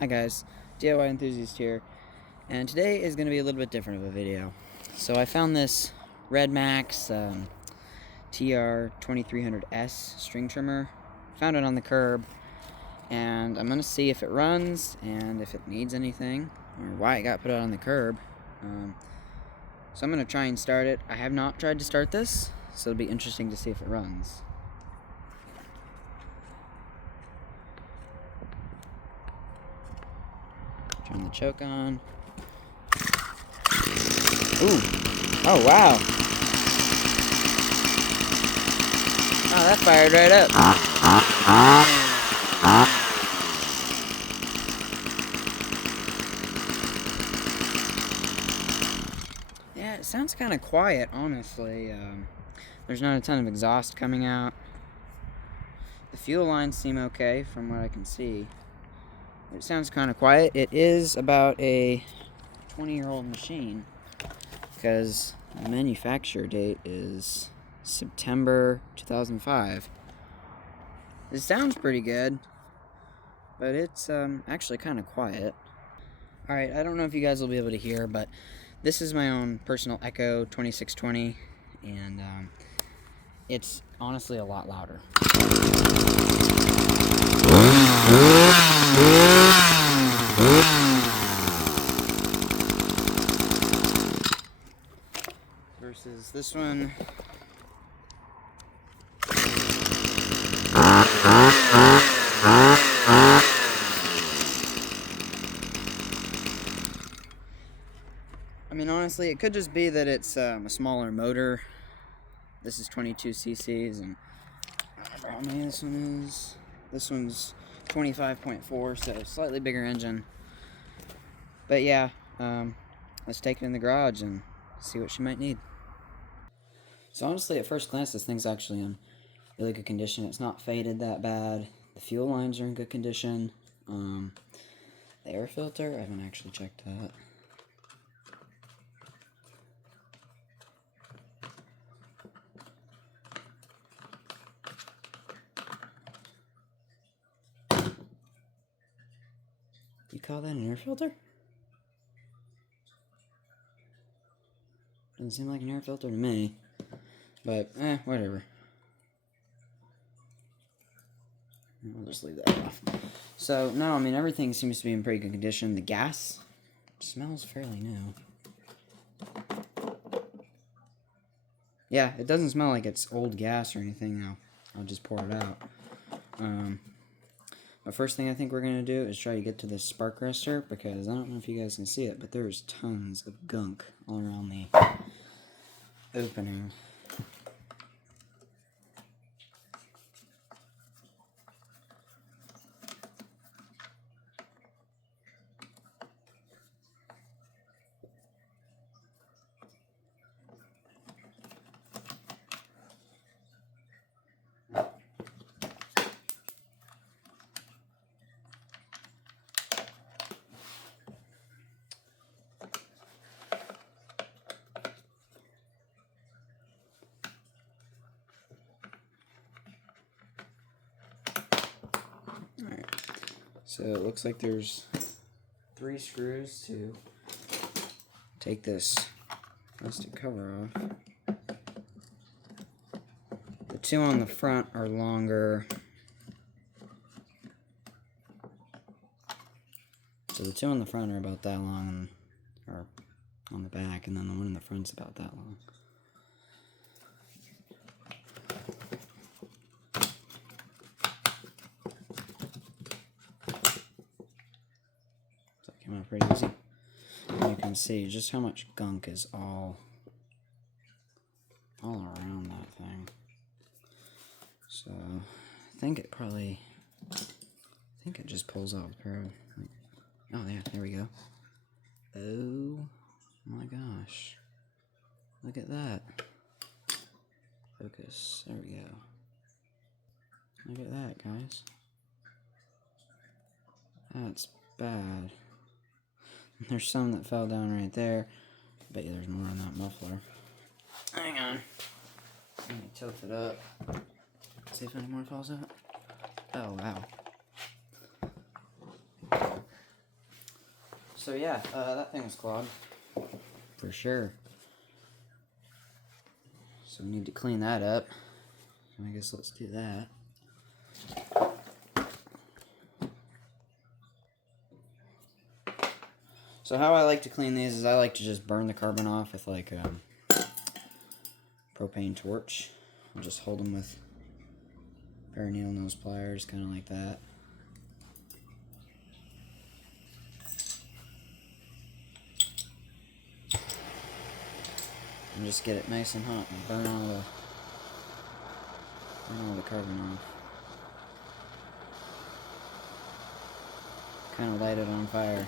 Hi guys, DIY Enthusiast here, and today is going to be a little bit different of a video. So I found this Red Max TR2300S string trimmer, found it on the curb, and I'm going to see if it runs and if it needs anything, or why it got put out on the curb. So I'm going to try and start it. I have not tried to start this, so it'll be interesting to see if it runs. Turn the choke on. Ooh! Oh, wow! Oh, that fired right up. Yeah, it sounds kind of quiet, honestly. There's not a ton of exhaust coming out. The fuel lines seem okay from what I can see. It sounds kind of quiet. It is about a 20-year-old machine because the manufacture date is September 2005. It sounds pretty good, but it's actually kind of quiet. Alright, I don't know if you guys will be able to hear, but this is my own personal Echo 2620, and it's honestly a lot louder. Versus this one. I mean, honestly, it could just be that it's a smaller motor. This is 22 cc's, and I don't remember how many this one is. This one's 25.4, so slightly bigger engine. But yeah, let's take it in the garage and see what she might need. So honestly, at first glance, this thing's actually in really good condition. It's not faded that bad. The fuel lines are in good condition. The air filter, I haven't actually checked that. You call that an air filter? Doesn't seem like an air filter to me. But, whatever. We'll just leave that off. So, no, I mean, everything seems to be in pretty good condition. The gas smells fairly new. Yeah, it doesn't smell like it's old gas or anything. I'll just pour it out. The first thing I think we're going to do is try to get to this spark arrestor, because I don't know if you guys can see it, but there's tons of gunk all around the opening. Alright, so it looks like there's 3 screws to take this plastic cover off. The 2 on the front are longer. So the 2 on the front are about that long, or on the back, and then the one in the front's about that long. So that came out pretty easy. And you can see just how much gunk is all around that thing. So I think it just pulls out the pair of, oh yeah, there we go. Oh my gosh. Look at that. Focus. There we go. Look at that, guys. That's bad. There's some that fell down right there. I bet you there's more on that muffler. Hang on. Let me tilt it up. See if any more falls out. Oh, wow. So yeah, that thing was clogged. For sure. So we need to clean that up. I guess let's do that. So how I like to clean these is I like to just burn the carbon off with like propane torch. I'll just hold them with a pair of needle nose pliers, kind of like that. And just get it nice and hot and burn all the carbon off. Kind of light it on fire.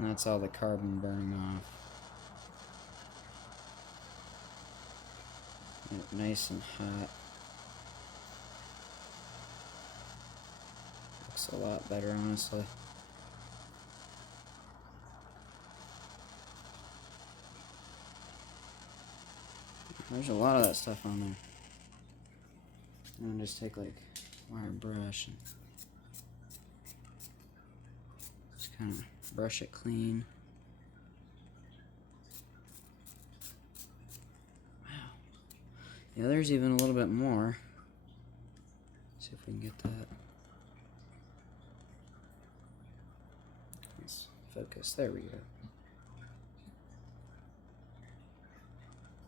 And that's all the carbon burning off. Get it nice and hot. Looks a lot better, honestly. There's a lot of that stuff on there. I'm gonna just take like a wire brush and just kind of brush it clean. Wow. Yeah, there's even a little bit more. See if we can get that. Let's focus. There we go.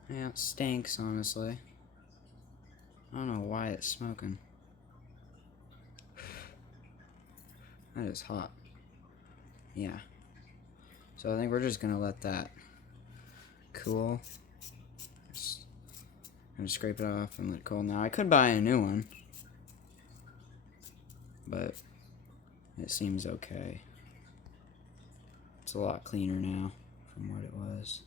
Yeah, it stinks, honestly. I don't know why it's smoking. That is hot. Yeah. So I think we're just gonna let that cool. And scrape it off and let it cool. Now I could buy a new one, but it seems okay. It's a lot cleaner now from what it was.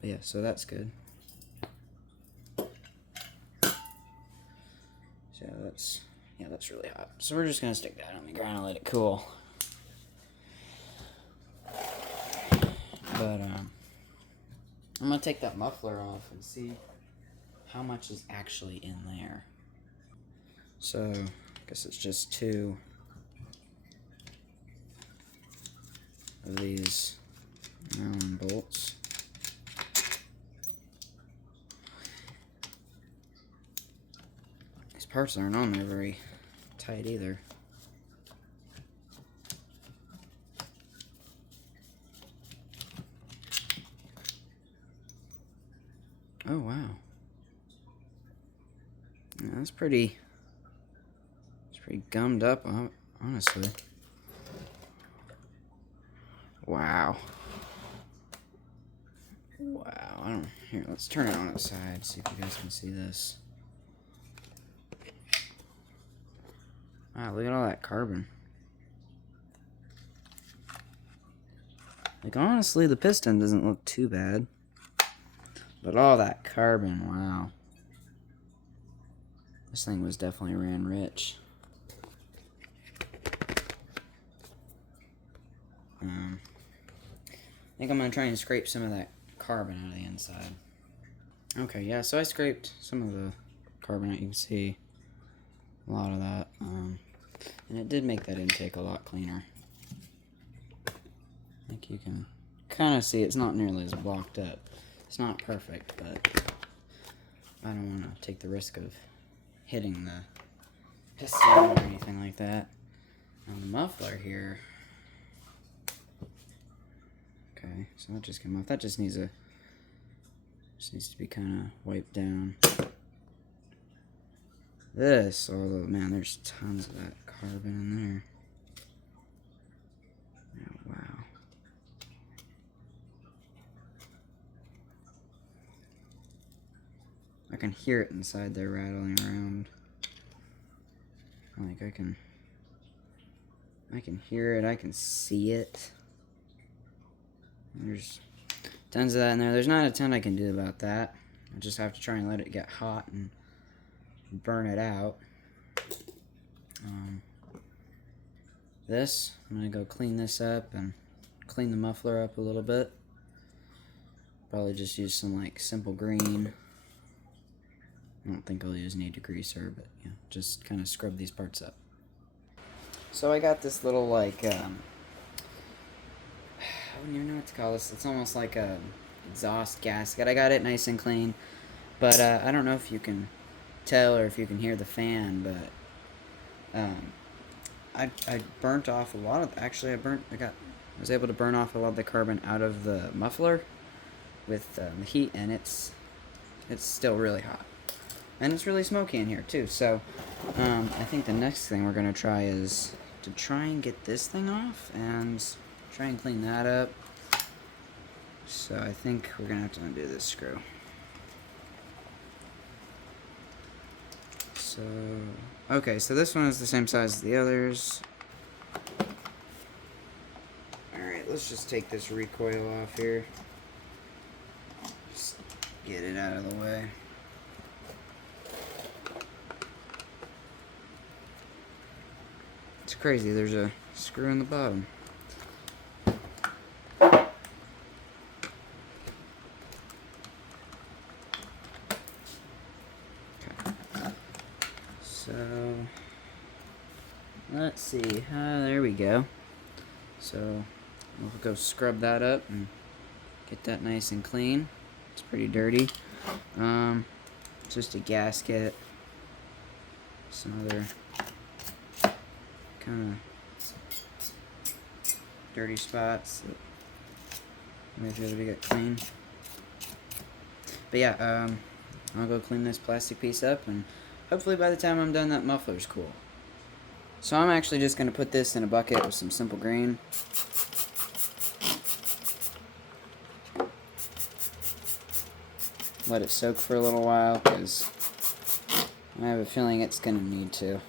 But yeah, so that's good. So that's really hot. So we're just gonna stick that on the ground and let it cool. But I'm gonna take that muffler off and see how much is actually in there. So I guess it's just 2 of these Allen bolts. These parts aren't on there very tight either. Oh wow. Yeah, it's pretty gummed up, honestly. Wow. Wow. Here, let's turn it on its side, see if you guys can see this. Wow, look at all that carbon. Like, honestly, the piston doesn't look too bad. But all that carbon, wow. This thing was definitely ran rich. I think I'm going to try and scrape some of that carbon out of the inside. Okay, yeah, so I scraped some of the carbon out. You can see a lot of that. And it did make that intake a lot cleaner. I think you can kind of see it's not nearly as blocked up. It's not perfect, but I don't want to take the risk of hitting the piston or anything like that. And the muffler here. Okay, so that just came off. That just needs to be kind of wiped down. This, although, man, there's tons of that carbon in there. Oh, wow. I can hear it inside there rattling around. Like, I can hear it, I can see it. There's tons of that in there. There's not a ton I can do about that. I just have to try and let it get hot and burn it out. I'm going to go clean this up and clean the muffler up a little bit. Probably just use some like simple green. I don't think I'll use any degreaser, but yeah, just kind of scrub these parts up. So I got this little like, I don't even know what to call this. It's almost like a exhaust gasket. I got it nice and clean, but I don't know if you can tell or if you can hear the fan, but I burnt off a lot of. Actually, I was able to burn off a lot of the carbon out of the muffler with the heat, and it's still really hot, and it's really smoky in here too. So I think the next thing we're gonna try is to try and get this thing off and try and clean that up. So I think we're gonna have to undo this screw. So okay, so this one is the same size as the others. Alright, let's just take this recoil off here. Just get it out of the way. It's crazy, there's a screw in the bottom. So, let's see. There we go. So, we'll go scrub that up and get that nice and clean. It's pretty dirty. It's just a gasket. Some other kind of dirty spots that make sure that we get clean. But yeah, I'll go clean this plastic piece up, and hopefully by the time I'm done, that muffler's cool. So I'm actually just going to put this in a bucket with some simple green. Let it soak for a little while, because I have a feeling it's going to need to.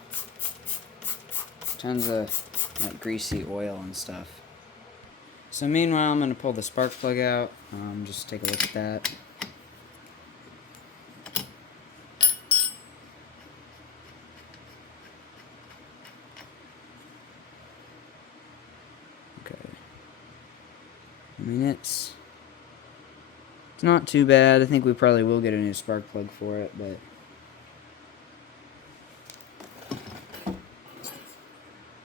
Tons of like greasy oil and stuff. So meanwhile, I'm going to pull the spark plug out. Just take a look at that. Okay. I mean, it's not too bad. I think we probably will get a new spark plug for it, but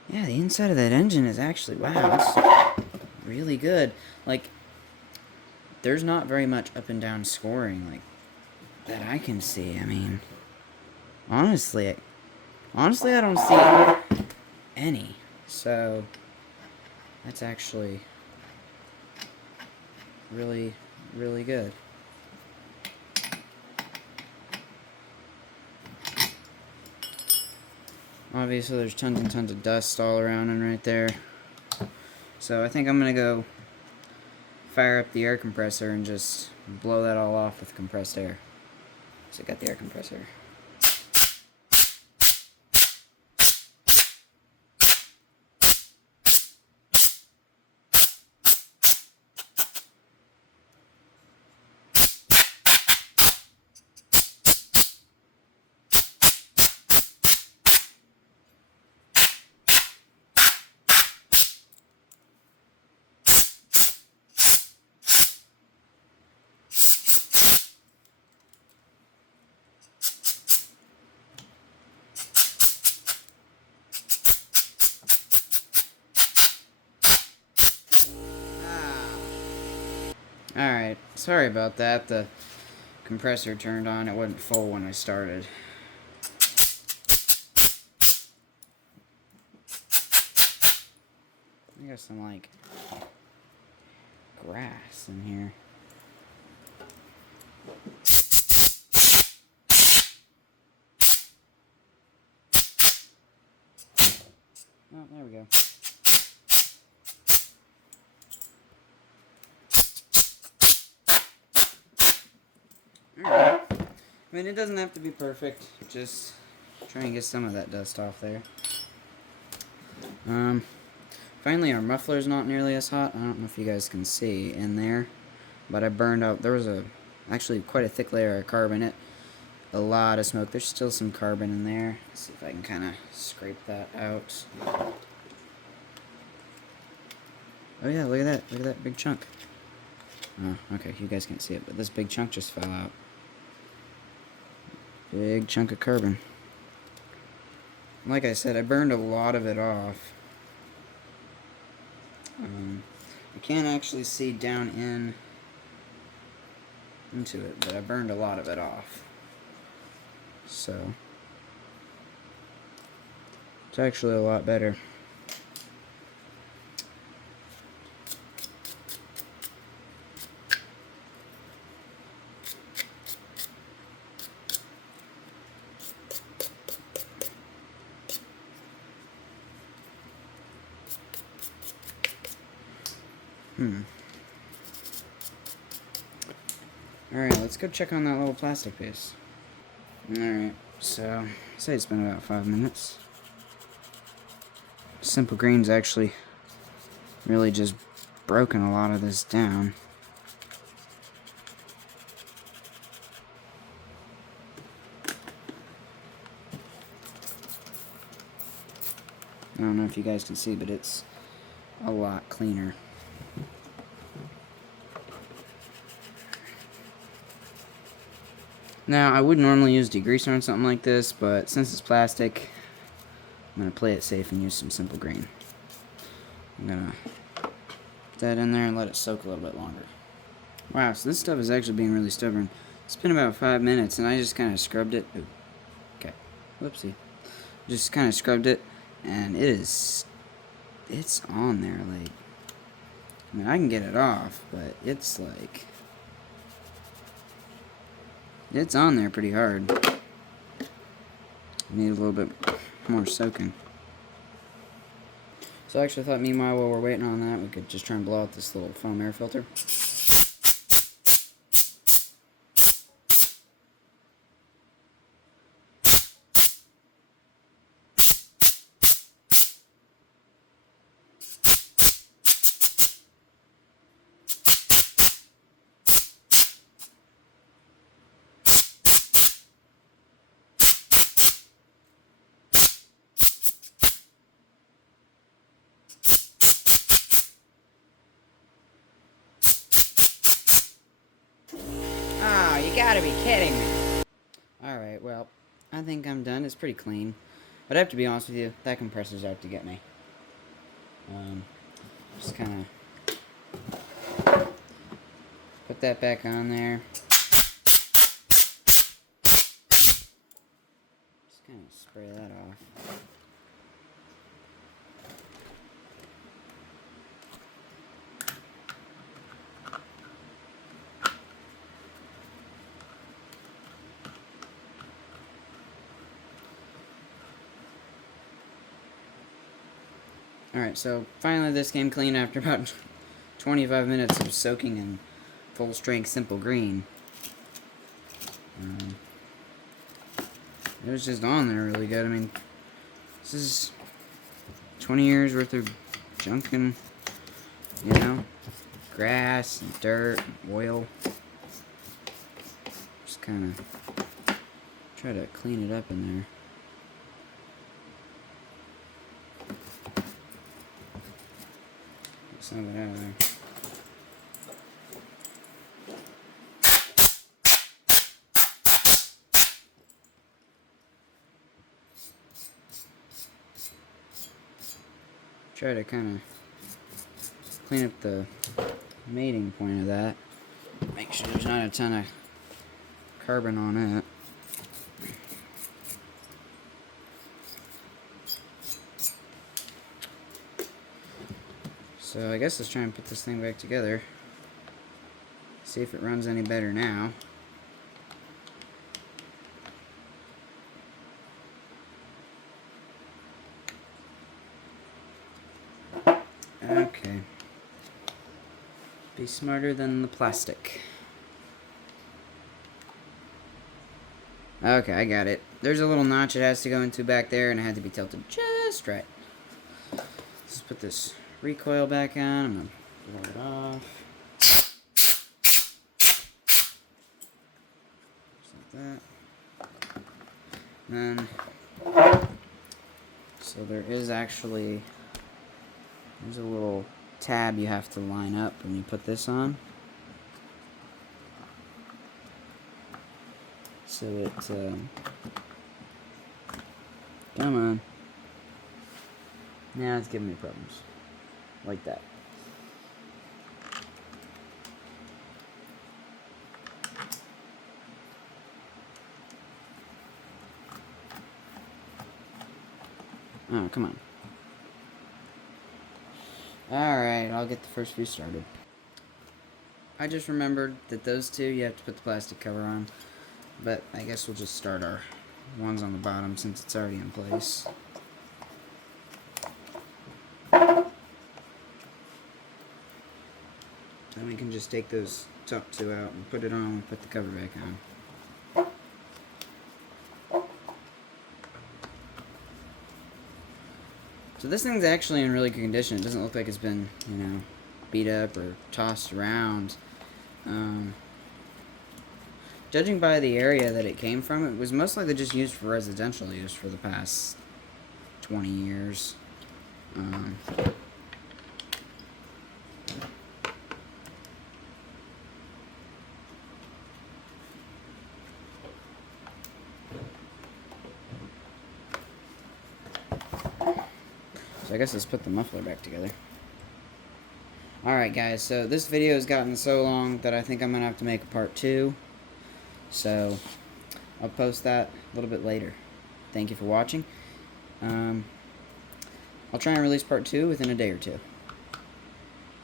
yeah, the inside of that engine is actually, wow, it's really good. Like, there's not very much up and down scoring, like, that I can see. I mean, honestly, I don't see any. So, that's actually really, really good. Obviously, there's tons and tons of dust all around and right there. So I think I'm going to go fire up the air compressor and just blow that all off with compressed air. So I got the air compressor. Alright, sorry about that. The compressor turned on. It wasn't full when I started. I got some, like, grass in here. Oh, there we go. Alright. I mean, it doesn't have to be perfect. Just try and get some of that dust off there. Finally, our muffler's not nearly as hot. I don't know if you guys can see in there, but I burned out. There was actually quite a thick layer of carbon. A lot of smoke. There's still some carbon in there. Let's see if I can kind of scrape that out. Oh yeah, look at that. Look at that big chunk. Oh, okay, you guys can't see it, but this big chunk just fell out. Big chunk of carbon. Like I said, I burned a lot of it off. I can't actually see down into it, but I burned a lot of it off. So it's actually a lot better. Alright, let's go check on that little plastic piece. Alright, so, say it's been about 5 minutes. Simple Green's actually really just broken a lot of this down. I don't know if you guys can see, but it's a lot cleaner. Now, I would normally use degreaser on something like this, but since it's plastic, I'm going to play it safe and use some Simple Green. I'm going to put that in there and let it soak a little bit longer. Wow, so this stuff is actually being really stubborn. It's been about 5 minutes, and I just kind of scrubbed it. Ooh, okay, whoopsie. Just kind of scrubbed it, and it's on there, like, I mean, I can get it off, but it's like, it's on there pretty hard. Need a little bit more soaking. So I actually thought, meanwhile, while we're waiting on that, we could just try and blow out this little foam air filter. You gotta be kidding me. Alright, well, I think I'm done. It's pretty clean. But I have to be honest with you, that compressor's out to get me. Just kind of put that back on there. Just kind of spray that off. Alright, so finally this came clean after about 25 minutes of soaking in full strength Simple Green. It was just on there really good. I mean, this is 20 years worth of junk and, you know, grass and dirt and oil. Just kind of try to clean it up in there. Get some of it out of there. Try to kind of clean up the mating point of that. Make sure there's not a ton of carbon on it. So I guess let's try and put this thing back together. See if it runs any better now. Okay. Be smarter than the plastic. Okay, I got it. There's a little notch it has to go into back there, and it had to be tilted just right. Let's put this recoil back on. I'm gonna blow it off. Just like that. And then, so there is actually, there's a little tab you have to line up when you put this on. so it, come on. Now it's giving me problems. Like that. Oh, come on. Alright, I'll get the first few started. I just remembered that those two you have to put the plastic cover on. But I guess we'll just start our ones on the bottom since it's already in place. Then we can just take those top two out and put it on and put the cover back on. So this thing's actually in really good condition. It doesn't look like it's been, beat up or tossed around. Judging by the area that it came from, it was most likely just used for residential use for the past 20 years. So I guess let's put the muffler back together. Alright guys, so this video has gotten so long that I think I'm going to have to make a part 2. So I'll post that a little bit later. Thank you for watching. I'll try and release part 2 within a day or two.